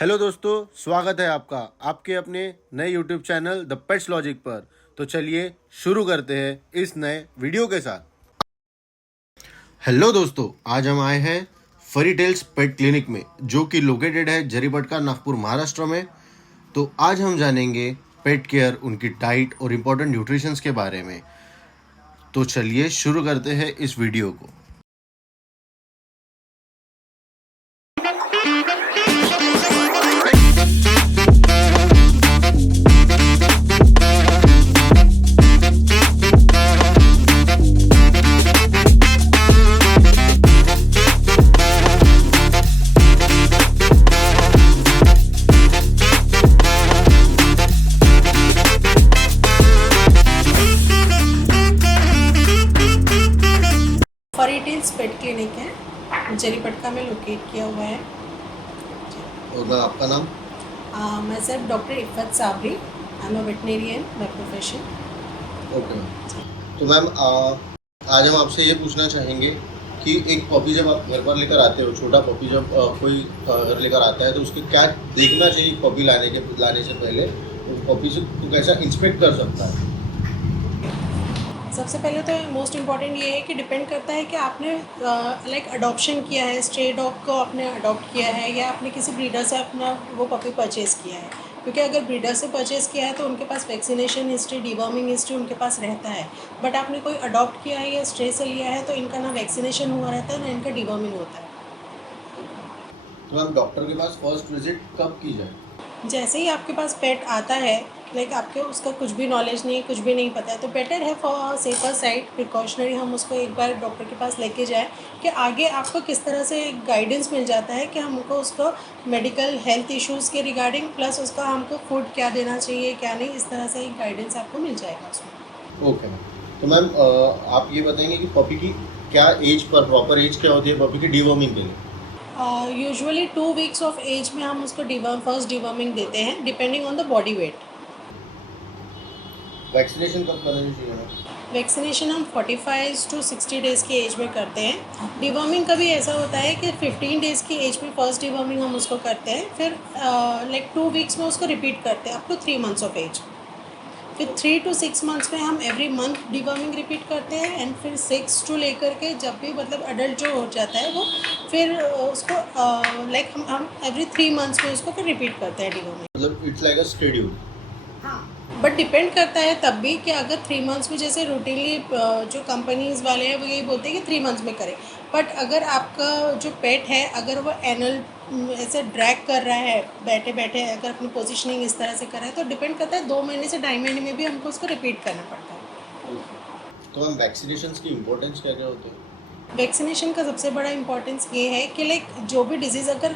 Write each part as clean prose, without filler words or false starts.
Hello दोस्तों, स्वागत है आपका आपके अपने नए YouTube channel the pets logic पर। तो चलिए शुरू करते हैं इस नए वीडियो के साथ। हेलो दोस्तों, आज हम आए हैं फरी टेल्स पेट क्लिनिक में, जो कि लोकेटेड है जरीपटका, नागपुर, महाराष्ट्र में। तो आज हम जानेंगे पेट केयर, उनकी डाइट और इम्पोर्टेंट न्यूट्रिशंस के बारे में। तो चलिए शुरू करते हैं इस वीडियो को। फरी टेल्स पेट क्लिनिक है, जरीपटका में लोकेट किया हुआ है। और आपका नाम? मैं sir doctor Iffat Sabri, I am a veterinarian by profession. Okay ma'am. तो मैम आज हम आपसे ये पूछना चाहेंगे कि एक पपी जब आप घर पर लेकर आते हो, छोटा पपी जब कोई घर लेकर आता है, तो उसके क्या देखना चाहिए पपी लाने से पहले, तो पपी से तो कैसा इंस्पेक्ट कर सकता है? सबसे पहले तो मोस्ट इम्पॉर्टेंट ये है कि डिपेंड करता है कि आपने लाइक अडॉप्शन किया है, स्ट्रे डॉग को आपने अडॉप्ट किया है या आपने किसी ब्रीडर से अपना वो पपी परचेज़ किया है। क्योंकि अगर ब्रीडर से परचेज़ किया है तो उनके पास वैक्सीनेशन हिस्ट्री, डिवॉर्मिंग हिस्ट्री उनके पास रहता है। बट आपने कोई अडॉप्ट किया है या स्ट्रे से लिया है तो इनका ना वैक्सीनेशन हुआ रहता है ना इनका डिवॉर्मिंग होता है। तो मैम डॉक्टर के पास फर्स्ट विजिट कब की जाए? जैसे ही आपके पास पेट आता है, लाइक आपके उसका कुछ भी नॉलेज नहीं है, कुछ भी नहीं पता है, तो बेटर है फॉर सेफर साइड प्रिकॉशनरी हम उसको एक बार डॉक्टर के पास लेके जाएं कि आगे आपको किस तरह से गाइडेंस मिल जाता है कि हमको उसको मेडिकल हेल्थ इश्यूज़ के रिगार्डिंग प्लस उसका हमको फूड क्या देना चाहिए क्या नहीं, इस तरह से एक गाइडेंस आपको मिल जाएगा उसमें। Okay ma'am. तो मैम आप ये बताएंगे कि पपी की क्या एज पर, प्रॉपर एज क्या होती है पपी की डिवॉर्मिंग के लिए? यूजुअली 2 वीक्स ऑफ एज में हम उसको फर्स्ट डिवॉर्मिंग देते हैं depending on the body wait. Vaccination कब करानी चाहिए मैम? वैक्सीनेशन हम 45 टू 60 डेज़ की एज में करते हैं। डिवॉर्मिंग का भी ऐसा होता है कि 15 डेज़ की एज में फर्स्ट डिवॉर्मिंग हम उसको करते हैं, फिर लाइक 2 वीक्स में उसको रिपीट करते हैं up to 3 months of age. फिर 3 टू 6 मंथ्स में हम एवरी मंथ डिवॉर्मिंग रिपीट करते हैं एंड फिर 6 टू लेकर के जब भी मतलब अडल्ट जो हो जाता है वो फिर उसको लाइक हम एवरी 3 मंथ्स में उसको फिर रिपीट करते हैं डिवॉर्मिंग। मतलब इट्स लाइक अ शेड्यूल। हाँ, बट डिपेंड करता है तब भी कि अगर 3 मंथ्स में जैसे रूटीनली जो कंपनीज़ वाले हैं वो यही बोलते हैं कि 3 मंथ्स में करें। बट अगर आपका जो पेट है अगर वो एनल ऐसे ड्रैग कर रहा है बैठे बैठे, अगर अपनी पोजीशनिंग इस तरह से कर रहा है तो डिपेंड करता है 2 महीने से 2.5 महीने में भी हमको उसको रिपीट करना पड़ता है। तो मैम वैक्सीनेशंस की इम्पोर्टेंस क्या क्या होती है? वैक्सीनेशन का सबसे बड़ा इम्पोर्टेंस ये है कि लाइक जो भी डिजीज़ अगर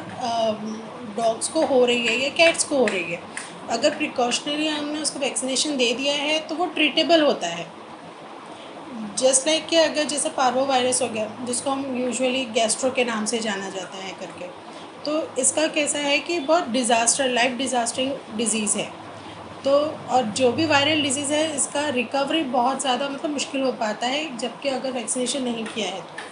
डॉग्स को हो रही है या कैट्स को हो रही है, अगर प्रिकॉशनरी हमने उसको वैक्सीनेशन दे दिया है तो वो ट्रीटेबल होता है। जस्ट लाइक कि अगर जैसे पार्वो वायरस हो गया जिसको हम यूजुअली गैस्ट्रो के नाम से जाना जाता है करके, तो इसका कैसा है कि बहुत लाइफ डिज़ास्टरिंग डिज़ीज़ है। तो और जो भी वायरल डिजीज़ है इसका रिकवरी बहुत ज़्यादा मतलब मुश्किल हो पाता है जबकि अगर वैक्सीनेशन नहीं किया है तो।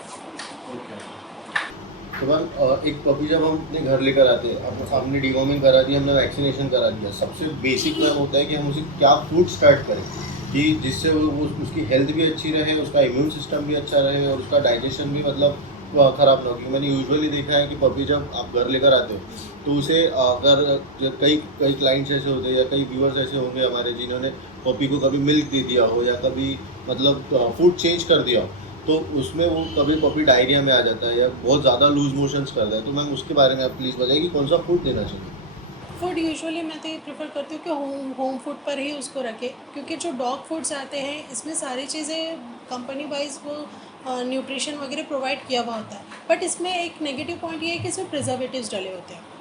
तो मैम एक पपी जब हम अपने घर लेकर आते हैं, हमने डिवॉर्मिंग करा दी, हमने वैक्सीनेशन करा दिया, सबसे बेसिक मैम होता है कि हम उसे क्या फूड स्टार्ट करें कि जिससे वो उसकी हेल्थ भी अच्छी रहे, उसका इम्यून सिस्टम भी अच्छा रहे और उसका डाइजेशन भी मतलब ख़राब ना हो। क्योंकि मैंने यूजुअली देखा है कि पपी जब आप घर लेकर आते हो तो उसे अगर कई कई क्लाइंट्स ऐसे होते हैं या कई व्यूअर्स ऐसे होंगे हमारे जिन्होंने पपी को कभी मिल्क दे दिया हो या कभी मतलब फूड चेंज कर दिया हो, तो उसमें वो कभी पपी डायरिया में आ जाता है या बहुत ज़्यादा लूज मोशंस करता है। तो मैम उसके बारे में आप प्लीज़ बताइए कि कौन सा फूड देना चाहिए? फूड यूजुअली मैं तो ये प्रेफर करती हूँ कि होम फूड पर ही उसको रखें, क्योंकि जो डॉग फूड्स आते हैं इसमें सारी चीज़ें कंपनी वाइज वो न्यूट्रिशन वगैरह प्रोवाइड किया हुआ होता है। बट इसमें एक नेगेटिव पॉइंट ये है कि इसमें प्रिजर्वेटिव्स डले होते हैं।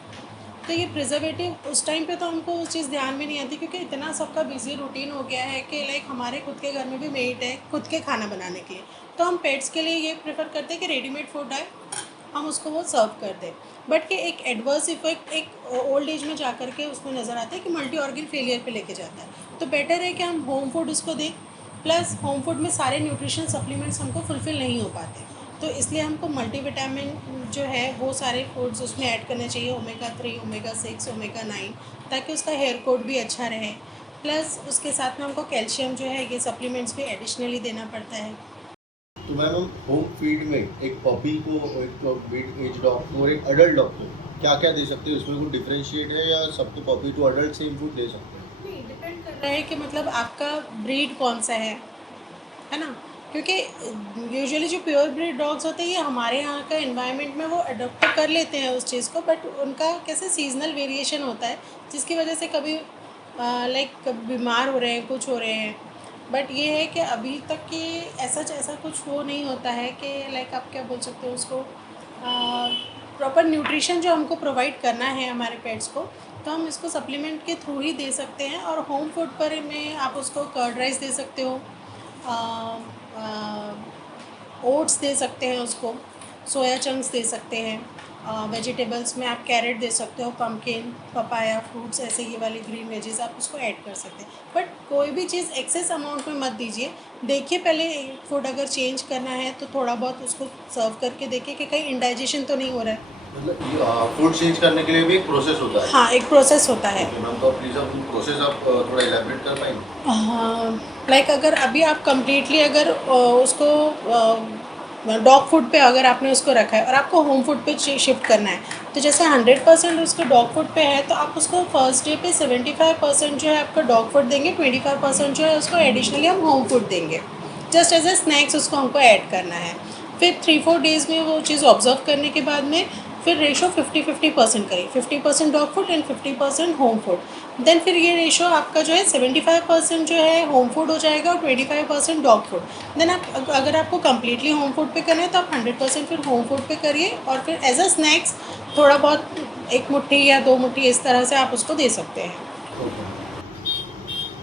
तो ये प्रिजर्वेटिव उस टाइम पे तो हमको उस चीज़ ध्यान में नहीं आती क्योंकि इतना सबका बिजी रूटीन हो गया है कि लाइक हमारे खुद के घर में भी मेड है खुद के खाना बनाने के लिए, तो हम पेट्स के लिए ये प्रेफर करते हैं कि रेडीमेड फूड आए हम उसको वो सर्व कर दें। बट कि एक एडवर्स इफेक्ट एक ओल्ड एज में जा कर के उसमें नज़र आता है कि मल्टी ऑर्गन फेलियर पे लेके जाता है। तो बेटर है कि हम होम फूड उसको दें, प्लस होम फूड में सारे न्यूट्रिशन सप्लीमेंट्स हमको फुलफ़िल नहीं हो पाते, तो इसलिए हमको मल्टीविटामिन जो है वो सारे फूड्स उसमें ऐड करने चाहिए, ओमेगा 3, ओमेगा 6, ओमेगा 9, ताकि उसका हेयर कोट भी अच्छा रहे। प्लस उसके साथ में हमको कैल्शियम जो है ये सप्लीमेंट्स भी एडिशनली देना पड़ता है। तो मैम हम होम फीड में एक पपी को, एक मिड एज डॉग को और एक अडल्ट डॉग को क्या क्या दे सकते हैं? उसमें कोई डिफरेंशिएट है या सबको puppy to adult same food दे सकते हैं? नहीं, डिपेंड कर रहा है कि मतलब आपका ब्रीड कौन सा है ना? क्योंकि यूजुअली जो प्योर ब्रीड डॉग्स होते हैं ये हमारे यहाँ का एनवायरनमेंट में वो अडोप्ट कर लेते हैं उस चीज़ को, बट उनका कैसे सीजनल वेरिएशन होता है, जिसकी वजह से कभी लाइक बीमार हो रहे हैं, कुछ हो रहे हैं। बट ये है कि अभी तक कि ऐसा कुछ वो नहीं होता है कि लाइक आप क्या बोल सकते हो उसको, प्रॉपर न्यूट्रिशन जो हमको प्रोवाइड करना है हमारे पेट्स को, तो हम इसको सप्लीमेंट के थ्रू ही दे सकते हैं। और होम फूड पर में आप उसको कर्ड राइस दे सकते हो, ओट्स दे सकते हैं उसको, सोया चंक्स दे सकते हैं, वेजिटेबल्स में आप कैरेट दे सकते हो, पम्पकिन, पपाया, फ्रूट्स, ऐसे ये वाली ग्रीन वेजेस आप उसको ऐड कर सकते हैं। बट कोई भी चीज़ एक्सेस अमाउंट में मत दीजिए। देखिए पहले फूड अगर चेंज करना है तो थोड़ा बहुत उसको सर्व करके देखिए कि कहीं इंडाइजेशन तो नहीं हो रहा है। मतलब फूड चेंज करने के लिए भी एक प्रोसेस होता है? हाँ, एक प्रोसेस होता है। मैम तो प्लीज़ आप प्रोसेस आप थोड़ा इलैबोरेट कर पाएंगे? हाँ, लाइक अगर अभी आप कम्प्लीटली अगर उसको डॉग फूड पे अगर आपने उसको रखा है और आपको होम फूड पे शिफ्ट करना है, तो जैसे 100% उसको डॉग फूड पे है तो आप उसको फर्स्ट डे पे 75% जो है आपका डॉग फूड देंगे, 25% जो है उसको एडिशनली हम होम फूड देंगे। जस्ट एज ए स्नैक्स उसको हमको ऐड करना है। फिर 3-4 डेज़ में वो चीज़ ऑब्जर्व करने के बाद में फिर रेशो 50-50% करिए, 50% dog food and 50% home food. Then फिर ये रेशो आपका जो है 75% जो है होम फूड हो जाएगा और 25% डॉग फूड। देन आप अगर आपको कम्प्लीटली होम फूड पे करना है तो आप 100% फिर होम फूड पे करिए और फिर एज अ स्नैक्स थोड़ा बहुत 1 मुट्ठी या 2 मुट्ठी इस तरह से आप उसको दे सकते हैं।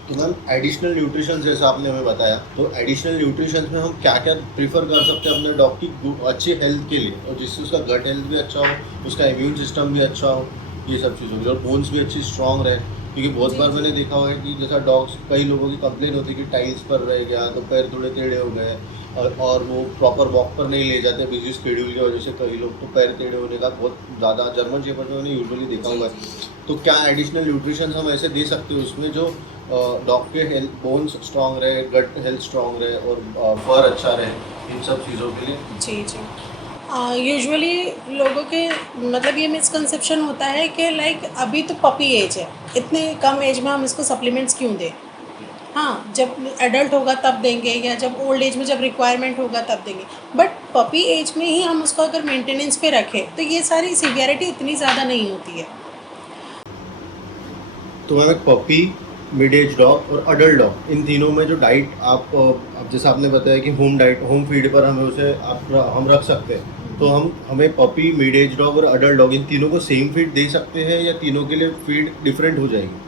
तो मैम एडिशनल न्यूट्रिशन जैसा आपने हमें बताया, तो एडिशनल न्यूट्रिशन में हम क्या क्या प्रीफर कर सकते हैं अपने डॉग की अच्छी हेल्थ के लिए, और जिससे उसका गट हेल्थ भी अच्छा हो, उसका इम्यून सिस्टम भी अच्छा हो, ये सब चीज़ों की, और बोन्स भी अच्छी स्ट्रॉन्ग रहे? क्योंकि बहुत बार मैंने देखा हुआ है कि जैसा डॉग्स, कई लोगों की कंप्लेन होती है कि टाइल्स पर रह गया तो पैर थोड़े टेढ़े हो गए, और वो प्रॉपर वॉक पर नहीं ले जाते बिजी शेड्यूल की वजह से। कई लोग तो पैर टेढ़े होने का बहुत ज़्यादा जर्मन शेफर्ड में मैंने यूजुअली देखा हुआ है। तो क्या एडिशनल न्यूट्रिशन हम ऐसे दे सकते हो उसमें जो डॉग के हेल्थ, बोन्स स्ट्रांग रहे, गट हेल्थ स्ट्रांग रहे और फर अच्छा रहे, इन सब चीज़ों के लिए? जी, जी। यूजुअली लोगों के मतलब ये मिसकंसेप्शन होता है कि लाइक अभी तो पपी एज है, इतने कम एज में हम इसको सप्लीमेंट्स क्यों दें? हाँ, जब एडल्ट होगा तब देंगे या जब ओल्ड एज में जब रिक्वायरमेंट होगा तब देंगे। बट पपी एज में ही हम उसको अगर मेंटेनेंस पे रखें तो ये सारी सीवियरिटी इतनी ज़्यादा नहीं होती है। तो मैम एक पपी, मिड एज डॉग और अडल्ट डॉग, इन तीनों में जो डाइट आप, अब जैसे आपने बताया कि होम डाइट, होम फीड पर हमें उसे हम रख सकते हैं, तो हमें पपी, मिड एज डॉग और अडल्ट डॉग, इन तीनों को सेम फीड दे सकते हैं या तीनों के लिए फीड डिफरेंट हो जाएगी?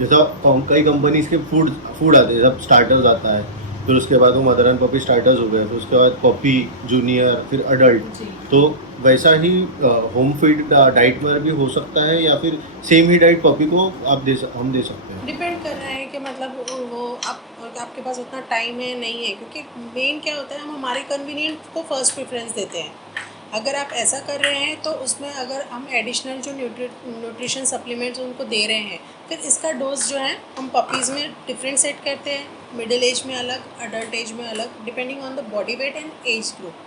जैसा कई कंपनीज के फूड फूड आते हैं, जब स्टार्टर्स आता है, फिर उसके बाद वो मदर एंड पपी स्टार्टर्स हो गए, फिर उसके बाद पपी, जूनियर, फिर अडल्ट, तो वैसा ही होम फीड डाइट में भी हो सकता है या फिर सेम ही डाइट पपी को हम दे सकते हैं? डिपेंड कर रहा है कि मतलब वो आपके पास उतना टाइम है नहीं है, क्योंकि मेन क्या होता है हम हमारे कन्वीनियंट को फर्स्ट प्रेफरेंस देते हैं। अगर आप ऐसा कर रहे हैं तो उसमें अगर हम एडिशनल जो न्यूट्रिशन सप्लीमेंट्स उनको दे रहे हैं, फिर इसका डोज जो है हम पपीज़ में डिफरेंट सेट करते हैं, मिडिल एज में अलग, अडल्ट एज में अलग, depending on the body weight and age group.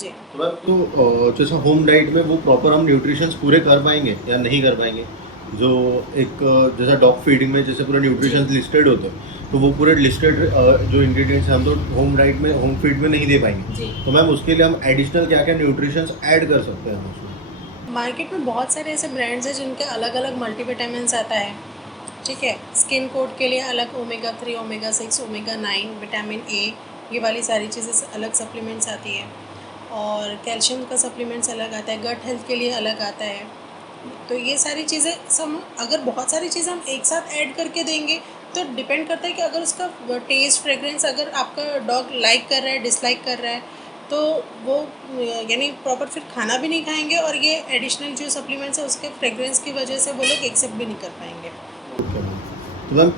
जी। तो मैम तो जैसे होम डाइट में वो प्रॉपर हम न्यूट्रिशंस पूरे कर पाएंगे या नहीं कर पाएंगे? जो एक जैसा डॉग फीडिंग में जैसे पूरे न्यूट्रिशन लिस्टेड होते हैं, तो वो पूरे लिस्टेड जो इंग्रेडिएंट्स हैं हम तो होम डाइट में, होम फीड में नहीं दे पाएंगे। जी। तो मैम उसके लिए हम एडिशनल क्या क्या न्यूट्रिशंस ऐड कर सकते हैं उसमें? मार्केट में बहुत सारे ऐसे ब्रांड्स हैं जिनके अलग अलग मल्टीविटामिन्स आता है, ठीक है। स्किन कोट के लिए अलग omega 3, omega 6, omega 9, vitamin A, ये वाली सारी चीज़ें अलग सप्लीमेंट्स आती है, और कैल्शियम का सप्लीमेंट्स अलग आता है, गट हेल्थ के लिए अलग आता है। तो ये सारी चीज़ें सब, अगर बहुत सारी चीज़ें हम एक साथ ऐड करके देंगे तो डिपेंड करता है कि अगर उसका टेस्ट, फ्रेगरेंस अगर आपका डॉग लाइक कर रहा है, डिसलाइक कर रहा है, तो वो यानी प्रॉपर फिर खाना भी नहीं खाएंगे, और ये एडिशनल जो सप्लीमेंट्स है उसके फ्रेगरेंस की वजह से वो लोग एक्सेप्ट भी नहीं कर पाएंगे। Okay ma'am. तो मैम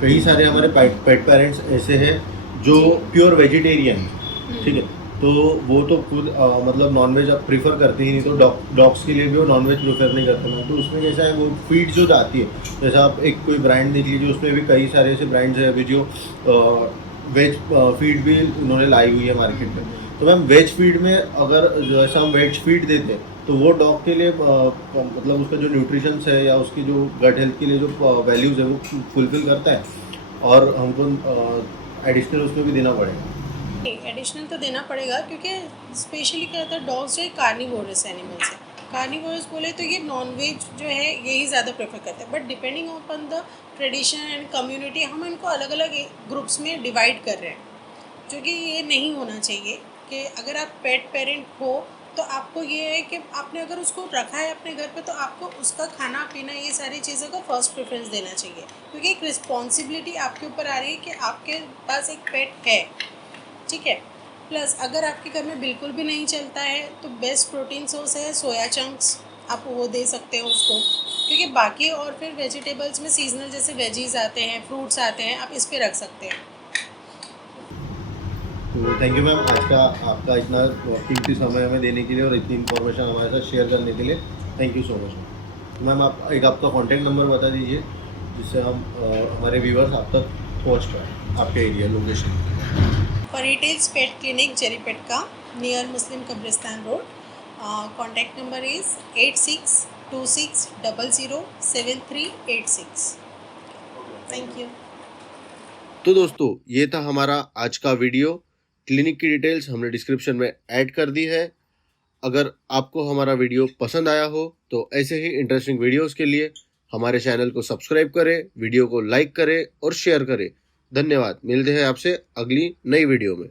कई सारे हमारे पेट पेरेंट्स ऐसे हैं जो प्योर वेजिटेरियन, ठीक है, तो वो तो खुद मतलब नॉनवेज आप प्रीफर करते ही नहीं, तो डॉग्स के लिए भी वो नॉनवेज प्रीफर नहीं करते ना। तो उसमें कैसा है, वो फीड जो आती है, जैसा आप एक कोई ब्रांड देख लीजिए, उसमें भी कई सारे ऐसे ब्रांड्स हैं अभी जो वेज फीड भी उन्होंने लाई हुई है मार्केट में। तो मैम वेज फीड में अगर जैसा हम वेज फीड देते हैं तो वो डॉग के लिए मतलब उसका जो न्यूट्रिशंस है या उसकी जो गट हेल्थ के लिए जो वैल्यूज़ है वो फुलफिल करता है, और हमको एडिशनल उसमें भी देना पड़ेगा। एडिशनल तो देना पड़ेगा, क्योंकि स्पेशली क्या होता है, डॉग्स जो है कार्निवोरस एनिमल्स है। कार्निवोरस बोले तो ये नॉनवेज जो है यही ज़्यादा प्रेफर करते हैं, but depending upon the tradition and community हम इनको अलग अलग ग्रुप्स में डिवाइड कर रहे हैं, जो कि ये नहीं होना चाहिए। कि अगर आप पेट पेरेंट हो तो आपको ये है कि आपने अगर उसको रखा है अपने घर पे, तो आपको उसका खाना पीना ये सारी चीज़ों का फर्स्ट प्रेफरेंस देना चाहिए, क्योंकि एक रिस्पॉन्सिबिलिटी आपके ऊपर आ रही है कि आपके पास एक पेट है, ठीक है। प्लस अगर आपके घर में बिल्कुल भी नहीं चलता है तो बेस्ट प्रोटीन सोर्स है सोया चंक्स, आप वो दे सकते हो उसको, क्योंकि बाकी और फिर वेजिटेबल्स में सीजनल जैसे वेजीज आते हैं, फ्रूट्स आते हैं, आप इस पे रख सकते हैं। तो थैंक यू मैम, आज का आपका इतना कीमती समय हमें देने के लिए और इतनी इन्फॉर्मेशन हमारे साथ शेयर करने के लिए thank you so much ma'am. आप एक आपका कॉन्टैक्ट नंबर बता दीजिए जिससे हम हमारे व्यूअर्स आप तक पहुँच पाए, आपके एरिया लोकेशन। फरीटेल्स पेट क्लिनिक जेरीपेटका, नियर मुस्लिम कब्रिस्तान road. Contact number is 8626007386। Thank you. तो दोस्तों ये था हमारा आज का वीडियो। क्लिनिक की डिटेल्स हमने डिस्क्रिप्शन में ऐड कर दी है। अगर आपको हमारा वीडियो पसंद आया हो तो ऐसे ही इंटरेस्टिंग वीडियोस के लिए हमारे चैनल को सब्सक्राइब करें, वीडियो को लाइक करें और शेयर करें। धन्यवाद। मिलते हैं आपसे अगली नई वीडियो में।